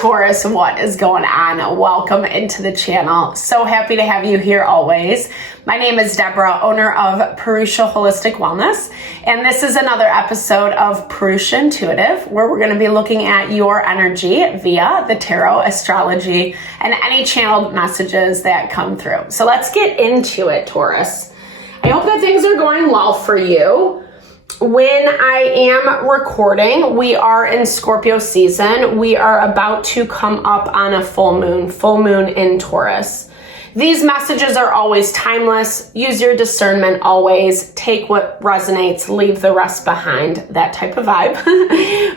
Taurus, what is going on? Welcome into the channel. So happy to have you here always. My name is Deborah, owner of Purusha Holistic Wellness, and this is another episode of Purusha Intuitive, where we're going to be looking at your energy via the tarot, astrology, and any channeled messages that come through. So let's get into it, Taurus. I hope that things are going well for you. When I am recording, we are in Scorpio season. We are about to come up on a full moon in Taurus. These messages are always timeless. Use your discernment always. Take what resonates, leave the rest behind, that type of vibe.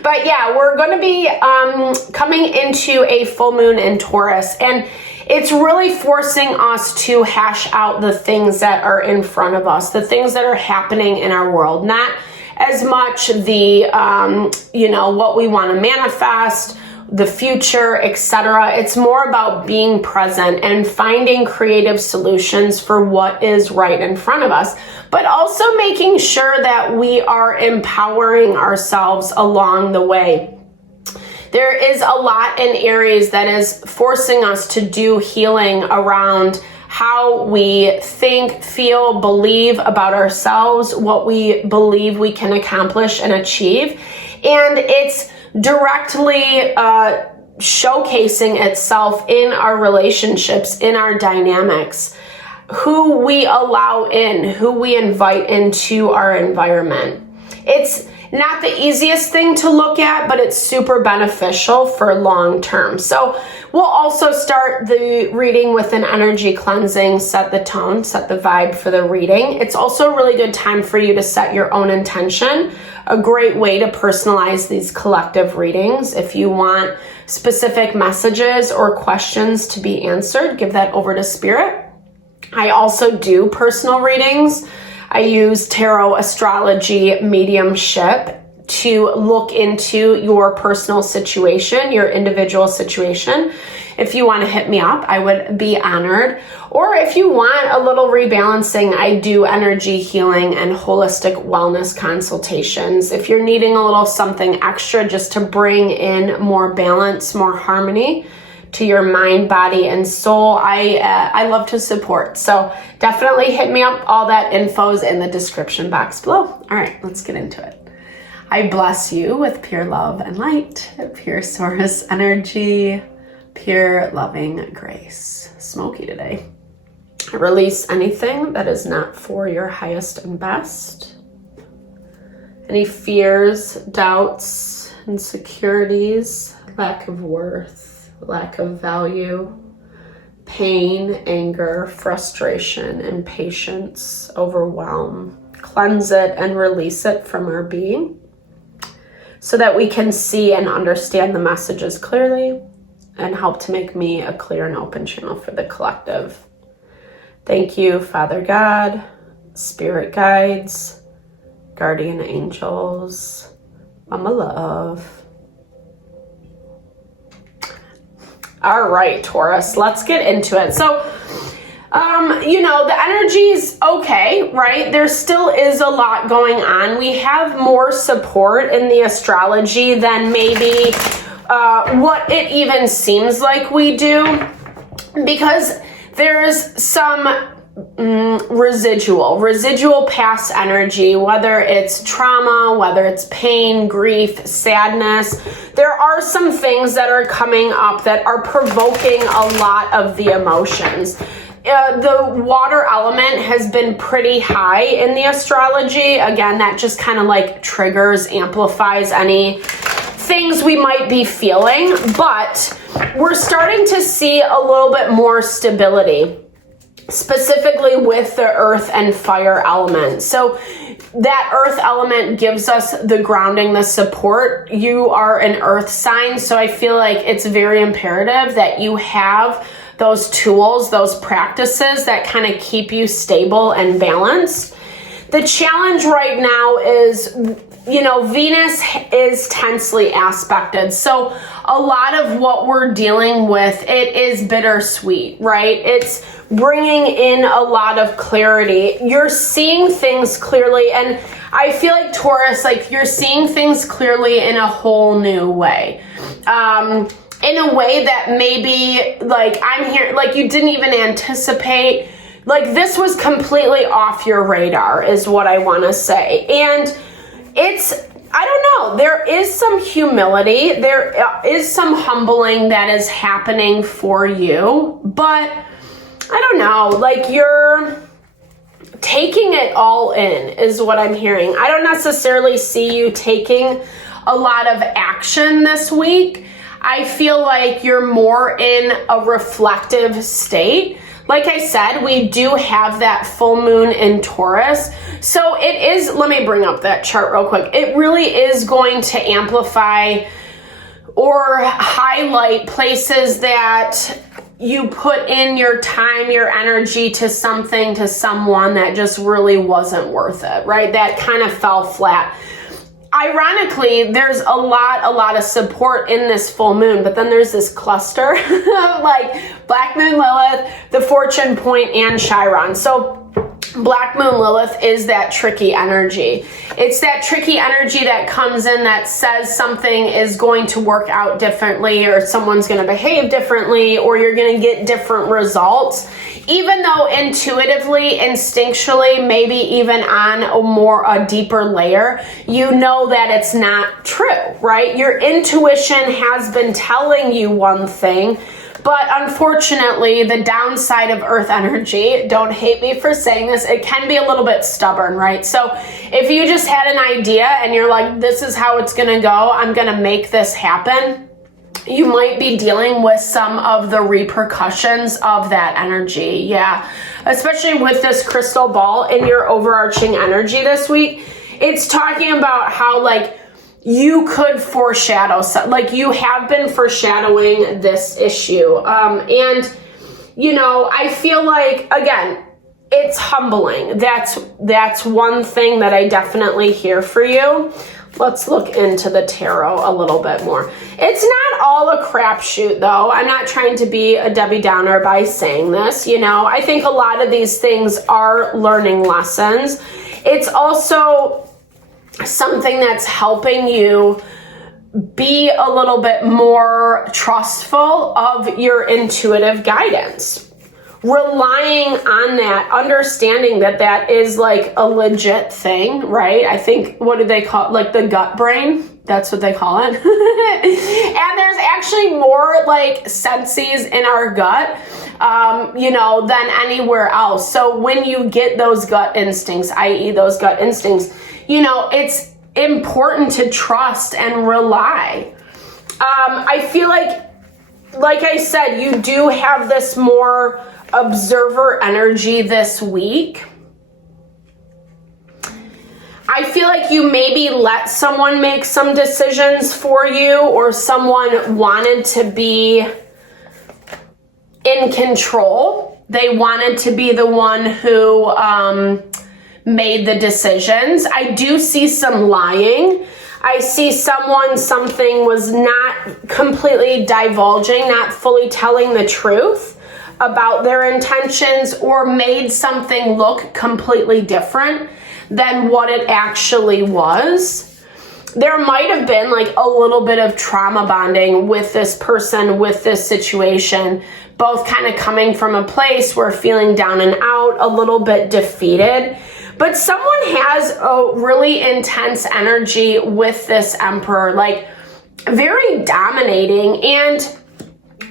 But yeah, we're going to be coming into a full moon in Taurus, and it's really forcing us to hash out the things that are in front of us, the things that are happening in our world, not as much the, what we want to manifest, the future, etc. It's more about being present and finding creative solutions for what is right in front of us, but also making sure that we are empowering ourselves along the way. There is a lot in Aries that is forcing us to do healing around how we think, feel, believe about ourselves, what we believe we can accomplish and achieve. And it's directly showcasing itself in our relationships, in our dynamics, who we allow in, who we invite into our environment. It's not the easiest thing to look at, but it's super beneficial for long term. So we'll also start the reading with an energy cleansing, set the tone, set the vibe for the reading. It's also a really good time for you to set your own intention. A great way to personalize these collective readings. If you want specific messages or questions to be answered, give that over to Spirit. I also do personal readings. I use tarot, astrology, mediumship to look into your personal situation, your individual situation. If you want to hit me up, I would be honored. Or if you want a little rebalancing, I do energy healing and holistic wellness consultations. If you're needing a little something extra just to bring in more balance, more harmony to your mind, body, and soul, I love to support. So definitely hit me up. All that info is in the description box below. All right, let's get into it. I bless you with pure love and light, pure Taurus energy, pure loving grace. Smoky today. Release anything that is not for your highest and best. Any fears, doubts, insecurities, lack of worth, lack of value, pain, anger, frustration, impatience, overwhelm. Cleanse it and release it from our being so that we can see and understand the messages clearly and help to make me a clear and open channel for the collective. Thank you, Father God, Spirit guides, guardian angels, Mama Love. All right, Taurus, let's get into it. So, the energy's okay, right? There still is a lot going on. We have more support in the astrology than maybe what it even seems like we do, because there's some residual past energy, whether it's trauma, whether it's pain, grief, sadness. There are some things that are coming up that are provoking a lot of the emotions. The water element has been pretty high in the astrology. Again, that just kind of like triggers, amplifies any things we might be feeling, but we're starting to see a little bit more stability, specifically with the earth and fire element. So that earth element gives us the grounding, the support. You are an earth sign, so I feel like it's very imperative that you have those tools, those practices that kind of keep you stable and balanced. The challenge right now is, Venus is tensely aspected. So a lot of what we're dealing with, it is bittersweet, right? It's bringing in a lot of clarity. You're seeing things clearly, and I feel like Taurus, like you're seeing things clearly in a whole new way. in a way that maybe like I'm here, like you didn't even anticipate. Like this was completely off your radar is what I want to say. And I don't know, there is some humility, there is some humbling that is happening for you, but I don't know, like you're taking it all in is what I'm hearing. I don't necessarily see you taking a lot of action this week. I feel like you're more in a reflective state. Like I said, we do have that full moon in Taurus. So it is, let me bring up that chart real quick. It really is going to amplify or highlight places that you put in your time, your energy to something, to someone that just really wasn't worth it, right? That kind of fell flat. Ironically, there's a lot of support in this full moon, but then there's this cluster of like Black Moon Lilith, the Fortune Point, and Chiron. So Black Moon Lilith is that tricky energy. It's that tricky energy that comes in that says something is going to work out differently, or someone's going to behave differently, or you're going to get different results. Even though intuitively, instinctually, maybe even on a deeper layer, you know that it's not true, right? Your intuition has been telling you one thing, but unfortunately, the downside of Earth energy, don't hate me for saying this, it can be a little bit stubborn, right? So if you just had an idea and you're like, this is how it's going to go, I'm going to make this happen, you might be dealing with some of the repercussions of that energy. Yeah, especially with this crystal ball in your overarching energy this week. It's talking about how like you could foreshadow, like you have been foreshadowing this issue. And, you know, I feel like, again, it's humbling. That's one thing that I definitely hear for you. Let's look into the tarot a little bit more. It's not all a crapshoot, though. I'm not trying to be a Debbie Downer by saying this. You know, I think a lot of these things are learning lessons. It's also something that's helping you be a little bit more trustful of your intuitive guidance. Relying on that, understanding that that is like a legit thing, right? I think, what do they call it? Like the gut brain? That's what they call it. And there's actually more like senses in our gut, you know, than anywhere else. So when you get those gut instincts, i.e. those gut instincts, you know, it's important to trust and rely. I feel like I said, you do have this more observer energy this week. I feel like you maybe let someone make some decisions for you, or someone wanted to be in control. They wanted to be the one who made the decisions. I do see some lying. I see something was not completely divulging, not fully telling the truth about their intentions, or made something look completely different than what it actually was. There might have been like a little bit of trauma bonding with this person, with this situation, both kind of coming from a place where feeling down and out, a little bit defeated. But someone has a really intense energy with this emperor, like very dominating, and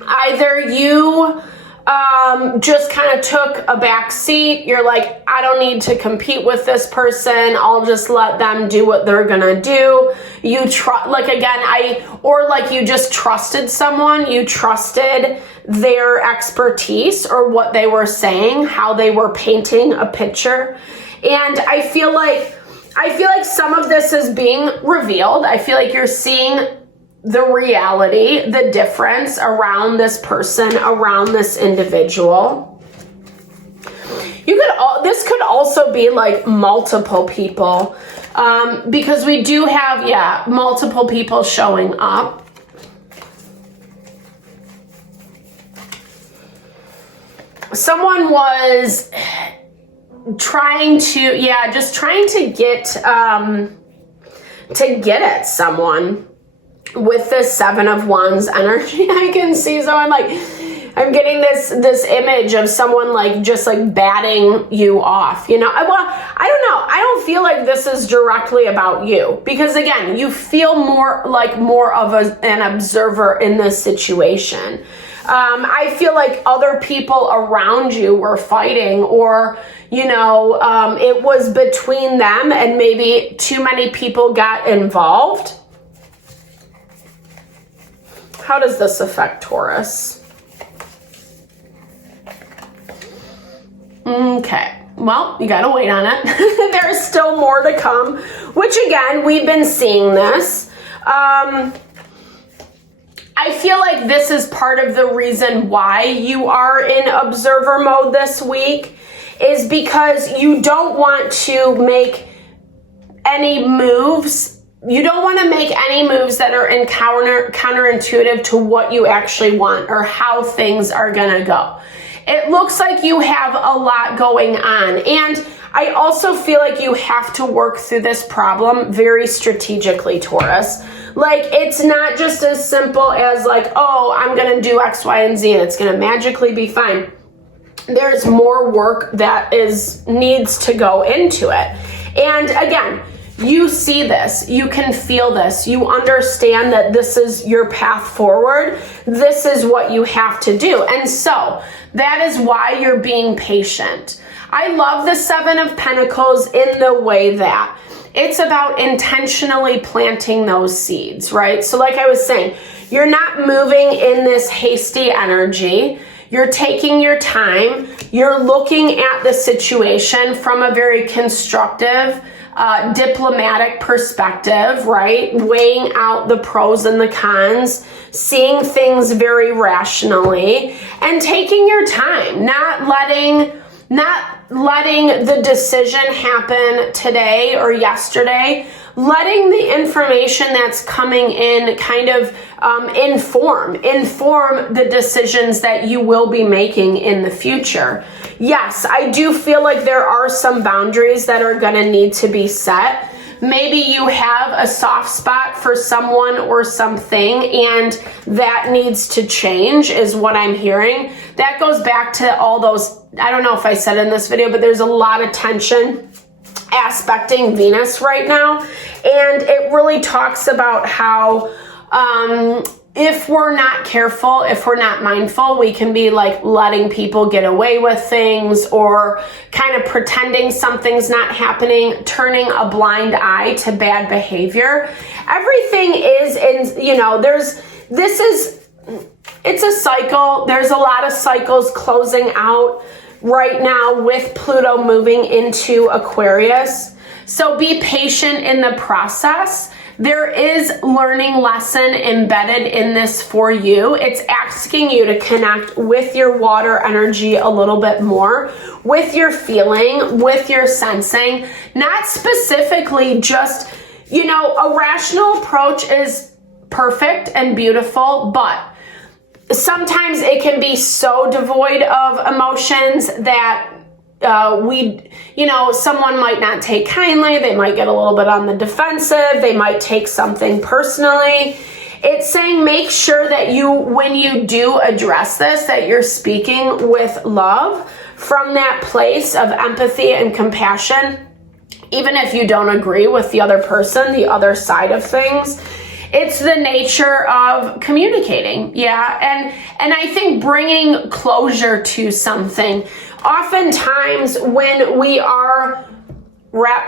either you just kind of took a back seat. You're like, I don't need to compete with this person. I'll just let them do what they're gonna do. You you just trusted someone. You trusted their expertise or what they were saying, how they were painting a picture. And I feel like some of this is being revealed. I feel like you're seeing the reality, the difference around this person, around this individual. This could also be like multiple people, because we do have, multiple people showing up. Someone was trying to get at someone. with this Seven of Wands energy, I can see someone like, I'm getting this image of someone like just like batting you off, you know. Well, I don't know. I don't feel like this is directly about you, because again, you feel more of an observer in this situation. I feel like other people around you were fighting, or, you know, it was between them and maybe too many people got involved. How does this affect Taurus? Okay, well, you gotta wait on it. There's still more to come, which again, we've been seeing this. I feel like this is part of the reason why you are in observer mode this week, is because you don't want to make any moves. You don't want to make any moves that are counterintuitive to what you actually want or how things are gonna go. It looks like you have a lot going on. And I also feel like you have to work through this problem very strategically, Taurus. Like, it's not just as simple as like, oh, I'm going to do X, Y, and Z and it's going to magically be fine. There's more work that needs to go into it. And again, you see this, you can feel this, you understand that this is your path forward. This is what you have to do. And so that is why you're being patient. I love the Seven of Pentacles in the way that it's about intentionally planting those seeds, right? So like I was saying, you're not moving in this hasty energy. You're taking your time. You're looking at the situation from a very constructive, diplomatic perspective, right? Weighing out the pros and the cons, seeing things very rationally, and taking your time, not letting the decision happen today or yesterday, letting the information that's coming in kind of inform the decisions that you will be making in the future. Yes, I do feel like there are some boundaries that are going to need to be set. Maybe you have a soft spot for someone or something, and that needs to change, is what I'm hearing. That goes back to all those, I don't know if I said in this video, but there's a lot of tension aspecting Venus right now. And it really talks about how if we're not careful, if we're not mindful, we can be like letting people get away with things, or kind of pretending something's not happening, turning a blind eye to bad behavior. Everything is in, you know, it's a cycle. There's a lot of cycles closing out right now with Pluto moving into Aquarius. So be patient in the process. There is learning lesson embedded in this for you. It's asking you to connect with your water energy a little bit more, with your feeling, with your sensing, not specifically just, you know, a rational approach is perfect and beautiful, but sometimes it can be so devoid of emotions that someone might not take kindly. They might get a little bit on the defensive. They might take something personally. It's saying make sure that when you do address this, that you're speaking with love from that place of empathy and compassion, even if you don't agree with the other person, the other side of things. It's the nature of communicating. Yeah. And I think bringing closure to something. Oftentimes when we are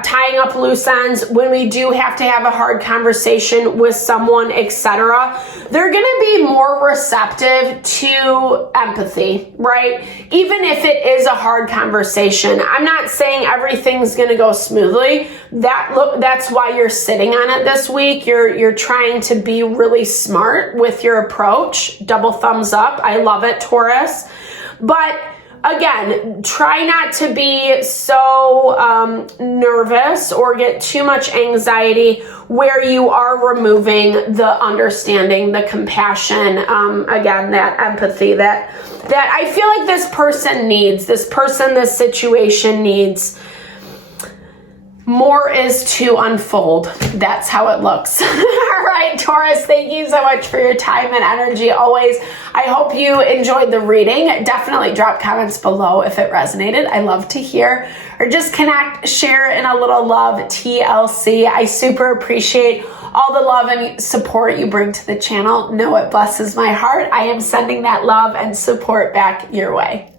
tying up loose ends, when we do have to have a hard conversation with someone, etc., they're going to be more receptive to empathy, right? Even if it is a hard conversation. I'm not saying everything's going to go smoothly. That's why you're sitting on it this week. You're trying to be really smart with your approach. Double thumbs up. I love it, Taurus. But again, try not to be so nervous or get too much anxiety where you are removing the understanding, the compassion, again, that empathy that I feel like this person needs, this situation needs. more is to unfold. That's how it looks. All right, Taurus, thank you so much for your time and energy always. I hope you enjoyed the reading. Definitely drop comments below if it resonated. I love to hear, or just connect, share in a little love, TLC. I super appreciate all the love and support you bring to the channel. Know it blesses my heart. I am sending that love and support back your way.